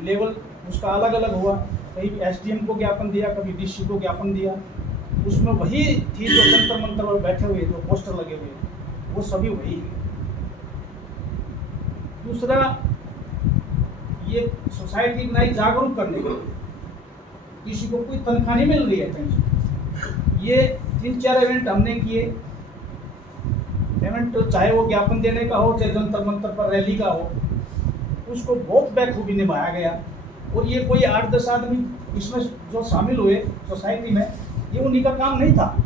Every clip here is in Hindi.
लेवल उसका अलग अलग हुआ, कहीं एसडीएम को ज्ञापन दिया, कभी डीसी को ज्ञापन दिया। उसमें वही थी जो जंतर मंतर पर बैठे हुए जो पोस्टर लगे हुए, वो सभी वही है। दूसरा, ये सोसाइटी बनाई जागरूक करने के लिए, किसी को कोई तनख्वाह नहीं मिल रही है पेंशन। ये 3-4 इवेंट हमने किए, इवेंट चाहे वो ज्ञापन देने का हो, चाहे जंतर मंतर पर रैली का हो, उसको बहुत बखूबी निभाया गया। और ये कोई 8-10 आदमी इसमें जो शामिल हुए सोसाइटी में, ये उन्हीं का काम नहीं था,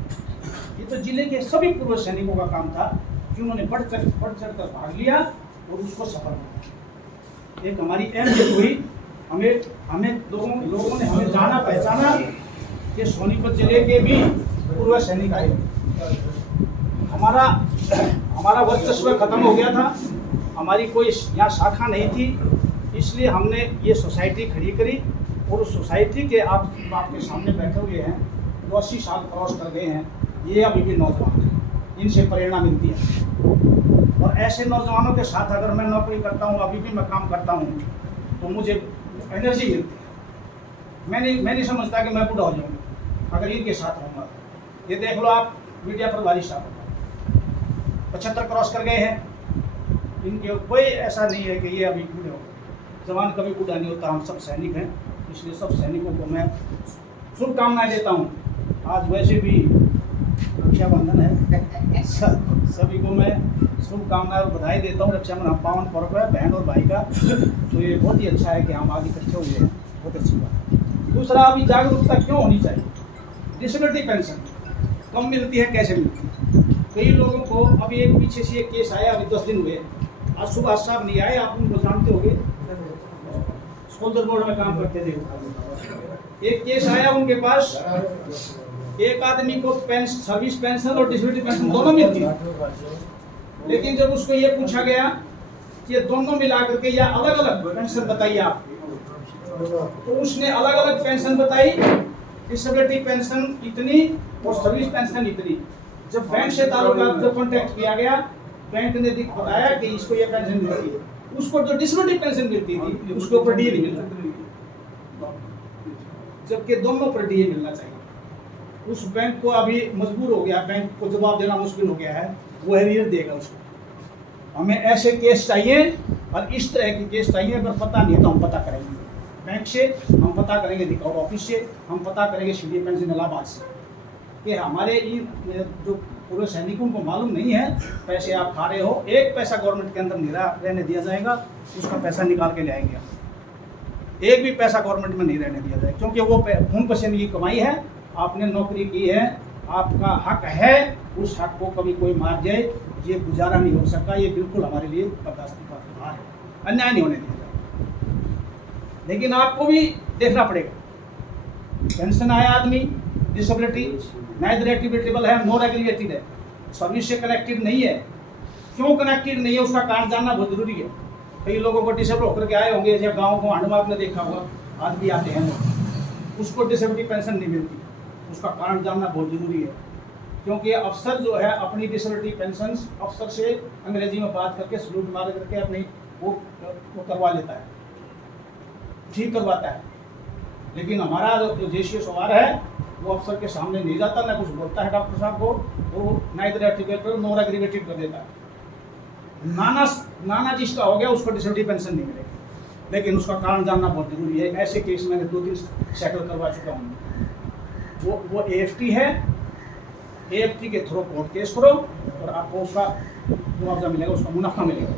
ये तो जिले के सभी पूर्व सैनिकों का काम था कि उन्होंने बढ़ चढ़ कर भाग लिया और उसको सफल बनाया। एक हमारी अहम जीत हुई। हमें लोगों ने हमें जाना पहचाना कि सोनीपत जिले के भी पूर्व सैनिक आए। हमारा वर्चस्व खत्म हो गया था, हमारी कोई यहाँ शाखा नहीं थी, इसलिए हमने ये सोसाइटी खड़ी करी। और उस सोसाइटी के आपके सामने बैठे हुए हैं जो 80 साल क्रॉस कर गए हैं, ये अभी भी नौजवान हैं, इनसे प्रेरणा मिलती है। और ऐसे नौजवानों के साथ अगर मैं नौकरी करता हूँ, अभी भी मैं काम करता हूँ, तो मुझे एनर्जी मिलती है। मैं नहीं समझता कि मैं बूढ़ा हो जाऊँगा अगर इनके साथ रहूँगा। ये देख लो आप, मीडिया प्रभारी साहब 75 क्रॉस कर गए हैं, इनके कोई ऐसा नहीं है कि ये अभी बूढ़े हो। जवान कभी बूढ़ा नहीं होता, हम सब सैनिक हैं, इसलिए सब सैनिकों को मैं शुभकामनाएं देता हूँ। आज वैसे भी रक्षाबंधन है, सभी को मैं शुभकामनाएं और बधाई देता हूँ। रक्षाबंधन पावन पर्व है बहन और भाई का, तो ये बहुत ही अच्छा है कि हम आज इकट्ठे हुए हैं, बहुत अच्छी बात है। दूसरा, अभी जागरूकता क्यों होनी चाहिए? डिसेबिलिटी पेंशन कम मिलती है, कैसे मिलती है? कई लोगों को अभी एक पीछे से एक केस आया, अभी 10 दिन हुए, आज सुभाष साहब नहीं आए, आप उनको जानते होंगे, सोल्जर बोर्ड में काम करते थे। एक केस आया उनके पास, एक आदमी को सर्विस पेंशन और डिसेबिलिटी पेंशन दोनों मिलती है, लेकिन जब उसको ये पूछा गया कि ये दोनों मिला करके या अलग अलग पेंशन बताइए आप, तो उसने अलग अलग पेंशन बताई। डिसेबिलिटी पेंशन इतनी और सर्विस पेंशन इतनी। जब बैंक से जब कॉन्टेक्ट किया गया, बैंक ने बताया कि इसको ये पेंशन मिलती है, उसको जो डिसेबिलिटी पेंशन मिलती थी उसके ऊपर डीए नहीं मिलता, जबकि दोनों पर डीए मिलना चाहिए। उस बैंक को अभी मजबूर हो गया, बैंक को जवाब देना मुश्किल हो गया है, वो एरियर देगा उसको। हमें ऐसे केस चाहिए और इस तरह के केस चाहिए। अगर पता नहीं है तो हम पता करेंगे बैंक से, हम पता करेंगे रिकॉर्ड ऑफिस से, हम पता करेंगे सीडीए पेंशन इलाहाबाद से, कि हमारे जो पूरे सैनिकों को मालूम नहीं है पैसे आप खा रहे हो, एक पैसा गवर्नमेंट के अंदर नहीं रहने दिया जाएगा, उसका पैसा निकाल के ले आएंगे। एक भी पैसा गवर्नमेंट में नहीं रहने दिया जाएगा, क्योंकि वो खून पसीने की कमाई है, आपने नौकरी की है, आपका हक है, उस हक को कभी कोई मार जाए, ये गुजारा नहीं हो सकता। ये बिल्कुल हमारे लिए बर्दाश्त का व्यवहार है, अन्याय नहीं होने दिया जाएगा। लेकिन आपको भी देखना पड़ेगा, पेंशन आया आदमी, डिसेबिलिटी नाइदर एग्रीगेटेबल है नॉर एग्रीगेटेड है, सर्विस से कनेक्टेड नहीं है। क्यों कनेक्टेड नहीं है उसका कारण जानना बहुत जरूरी है। कई लोगों को डिसेबल होकर के आए होंगे, जैसे गाँव को हंडवा आपने देखा होगा, आज भी आते हैं लोग, उसको डिसेबिलिटी पेंशन नहीं मिलती, उसका कारण जानना बहुत जरूरी है। क्योंकि अफसर जो है अपनी डिसेबिलिटी पेंशन अफसर से अंग्रेजी में बात करके सलूट मार करके अपनी वो करवा लेता है, ठीक करवाता है। लेकिन हमारा जो देशीय सवार है वो अफसर के सामने नहीं जाता, ना कुछ बोलता है डॉक्टर साहब को, वो नाइदर एग्रीगेटेड नॉर एग्रीगेटेड कर देता है। नाना जिसका हो गया उसको डिसेबिलिटी पेंशन नहीं मिलेगी, लेकिन उसका कारण जानना बहुत जरूरी है। ऐसे केस मैंने 2-3 सेटल करवा चुका हूँ। वो AFT है, AFT के थ्रू कोर्ट केस करो और आपको उसका मुआवजा मिलेगा, उसका मुनाफा मिलेगा।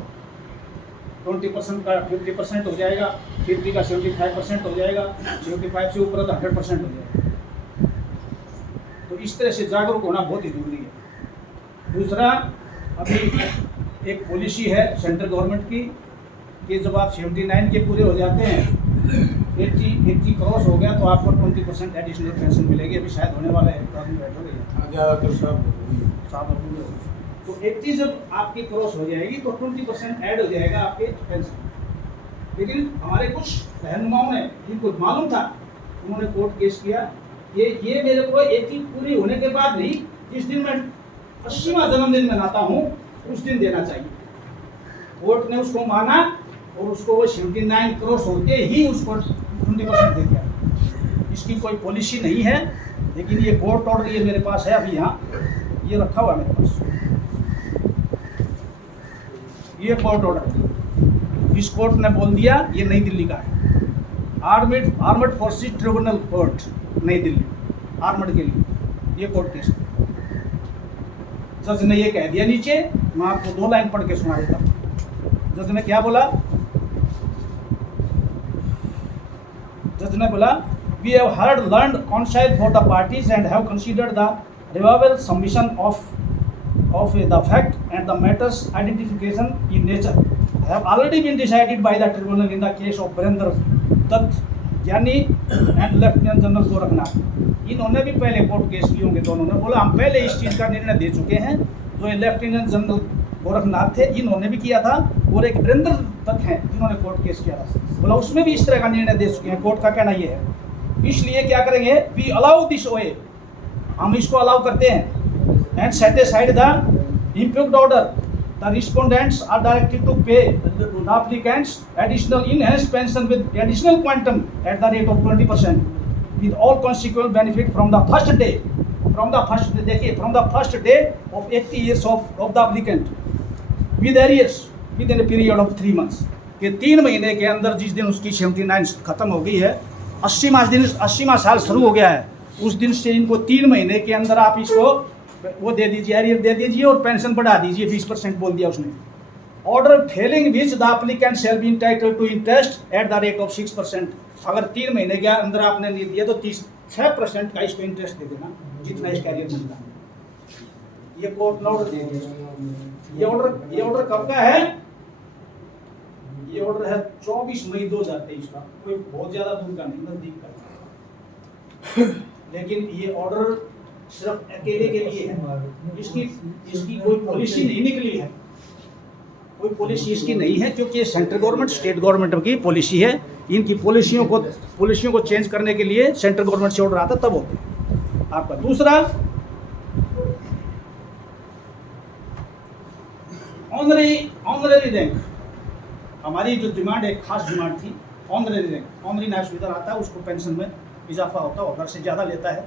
20% का 50% हो जाएगा, 50 का 75% हो जाएगा, 75 से ऊपर तो 100% हो जाएगा। तो इस तरह से जागरूक होना बहुत ही जरूरी है। दूसरा, अभी एक पॉलिसी है सेंट्रल गवर्नमेंट की कि जब आप 79 के पूरे हो जाते हैं, 80 क्रॉस हो गया तो आपको 20% एडिशनल पेंशन मिलेगी। अभी शायद होने वाला है, तो 80 जब आपकी क्रॉस हो जाएगी तो 20% ऐड हो जाएगा आपके पेंशन। लेकिन हमारे कुछ रहनुमाओं ने, जिनको मालूम था, उन्होंने कोर्ट केस किया, ये मेरे को 80 पूरी होने के बाद नहीं, जिस दिन मैं 80वां जन्मदिन मनाता हूँ उस दिन देना चाहिए। कोर्ट ने उसको माना और उसको वो 79 करोड़ होते ही उसको 20% दे दिया। इसकी कोई पॉलिसी नहीं है, लेकिन ये कोर्ट ऑर्डर ये मेरे पास है, अभी यहाँ ये रखा हुआ है मेरे पास, ये कोर्ट ऑर्डर। इस कोर्ट ने बोल दिया ये नई दिल्ली का है, आर्मड फोर्सेस ट्रिब्यूनल कोर्ट नई दिल्ली, आर्मड के लिए ये कोर्ट केस। जज ने ये कह दिया नीचे, मैं आपको 2 लाइन पढ़ के सुना देता हूँ। जज ने क्या बोला? जज ने बोला, we have heard learned counsel for the parties and have considered the revival submission of the fact and the matters identification in nature have already been decided by the tribunal in the case of Virendra Dutt Gyani and lieutenant general Gorakhnath. इन्होंने भी पहले कोर्ट केस किए होंगे, तो उन्होंने बोला हम पहले इस चीज़ का निर्णय दे चुके हैं। जो लेफ्टिनेंट जनरल गोरखनाथ थे, इन्होंने भी किया था, और एक वीरेंद्र दत्त हैं जिन्होंने कोर्ट केस किया था, बोला उसमें भी इस तरह का निर्णय दे चुके हैं। कोर्ट का कहना ये है, इसलिए क्या करेंगे, वी अलाउ दिस वे, हम इसको अलाउ करते हैं, and set aside the impugned order, the respondents are directed to pay the applicants additional enhanced pension with additional quantum at the rate of 20% with all consequent benefit from the first day, देखिए from the first day of 80 years of the applicant with arrears within a period of 3 months, कि 3 महीने के अंदर जिस दिन उसकी 79 खत्म हो गई है, 80वां साल शुरू हो गया है, उस दिन से इनको 3 महीने के अंदर आप इसको वो दे दीजिए, एरियर दे दीजिए और पेंशन बढ़ा दीजिए 20% बोल दिया उसने। Order failing which the applicant shall be entitled to interest at the rate of 6%। अगर 3 महीने के अंदर आपने नहीं दिया तो 6% का इसको इंटरेस्ट दे देना, जितना इसका एरियर मिलता है। ये कोर्ट ने ऑर्डर दे दिया। ये ऑर्डर कब का है? ये ऑर्डर है 24 मई 2023 का, कोई बहुत ज्यादा दूर का नहीं, नजदीक का। लेकिन ये ऑर्डर सिर्फ अकेले के लिए है, इसकी कोई पॉलिसी नहीं निकली है, कोई पॉलिसी इसकी नहीं है, क्योंकि ये सेंट्रल गवर्नमेंट स्टेट गवर्नमेंट की पॉलिसी है। इनकी पॉलिसियों को चेंज करने के लिए सेंट्रल गवर्नमेंट से ऑर्डर आता तब होते हैं। आपका दूसरा, ऑनररी रैंक, हमारी जो डिमांड है, खास डिमांड थी ऑनररी रैंक। ऑनररी नायब सूबेदार आता है, उसको पेंशन में इजाफा होता है, ऑर्डर से ज़्यादा लेता है,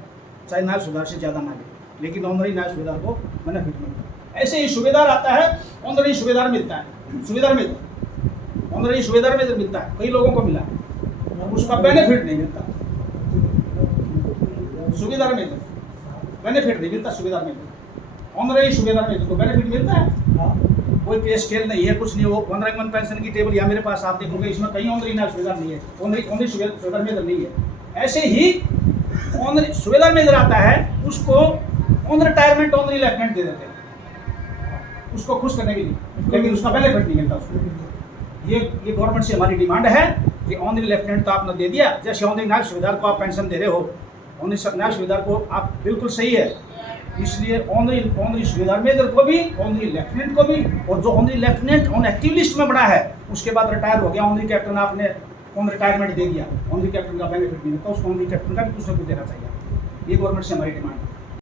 चाहे नायब सूबेदार से ज़्यादा ना ले, लेकिन ऑनररी नायब सूबेदार को बेनिफिट मिलता है। ऐसे ही सूबेदार आता है, ऑनररी सूबेदार मिलता है, सूबेदार मिलता, ऑनररी सूबेदार में मिलता है, कई लोगों को मिला है, उसका बेनिफिट नहीं मिलता। सूबेदार में बेनिफिट नहीं मिलता, सूबेदार में, ऑनररी सूबेदार में बेनिफिट मिलता है। कोई पे स्केल नहीं है, कुछ नहीं। वो ऑनरेगन पेंशन की टेबल यहाँ मेरे पास आप देखोगे, इसमें कहीं ऑनररी नायब सूबेदार नहीं है, ऑनररी सूबेदार में नहीं है। ऐसे ही ऑनररी सूबेदार में इधर आता है, उसको ऑन रिटायरमेंट ऑनररी लेफ्टिनेंट दे देते हैं, उसको खुश करने के लिए, लेकिन उसका बेनिफिट नहीं मिलता उसको। ये गवर्नमेंट से हमारी डिमांड है कि ऑनररी लेफ्टिनेंट तो आपने दे दिया, जैसे ऑनररी नायब सूबेदार को आप पेंशन दे रहे हो, ऑनररी नायब सूबेदार को आप बिल्कुल सही है, इसलिए ऑनररी सूबेदार मेजर को भी, ऑनररी लेफ्टिनेंट को भी, और जो honorary lieutenant on active list में बना है, उसके बाद रिटायर हो गया, ऑनररी कैप्टन आपने ऑन रिटायरमेंट दे दिया, ऑनररी कैप्टन का बेनिफिट नहीं मिलता, उसको ऑनररी कैप्टन का भी कुछ ना कुछ देना चाहिए। ये गवर्नमेंट से हमारी डिमांड है।